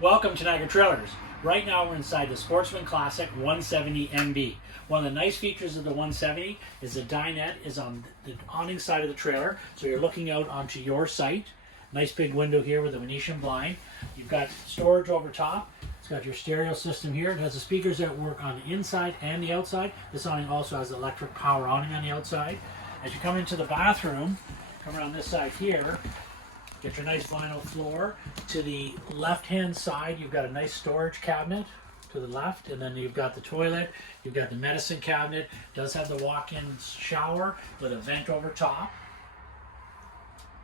Welcome to Niagara Trailers. Right now we're inside the Sportsmen Classic 170 MB. One of the nice features of the 170 is the dinette is on the awning side of the trailer, so you're looking out onto your site. Nice big window here with a Venetian blind. You've got storage over top. It's got your stereo system here. It has the speakers that work on the inside and the outside. This awning also has electric power awning on the outside. As you come into the bathroom, come around this side here, get your nice vinyl floor. To the left-hand side, you've got a nice storage cabinet to the left, and then you've got the toilet, you've got the medicine cabinet. It does have the walk-in shower with a vent over top.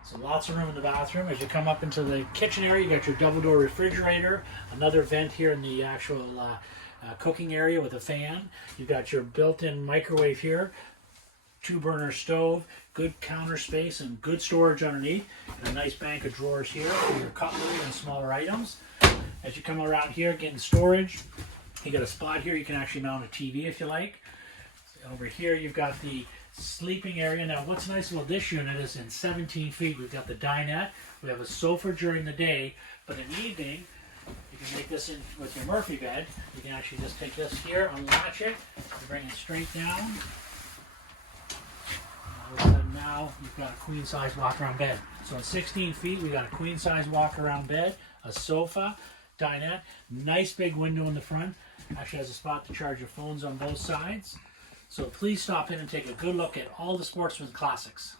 So lots of room in the bathroom. As you come up into the kitchen area, you got your double-door refrigerator, another vent here in the actual cooking area with a fan. You've got your built-in microwave here, 2-burner stove, good counter space and good storage underneath, and a nice bank of drawers here for your cutlery and smaller items. As you come around here, getting storage, you got a spot here you can actually mount a TV if you like. Over here you've got the sleeping area. Now what's nice about this unit is in 17 feet we've got the dinette, we have a sofa during the day, but in the evening you can make this in with your Murphy bed. You can actually just take this here, unlatch it, and bring it straight down. Now you've got a queen size walk around bed. So in 16 feet we got a queen size walk around bed, a sofa, dinette, nice big window in the front. Actually has a spot to charge your phones on both sides. So please stop in and take a good look at all the Sportsman Classics.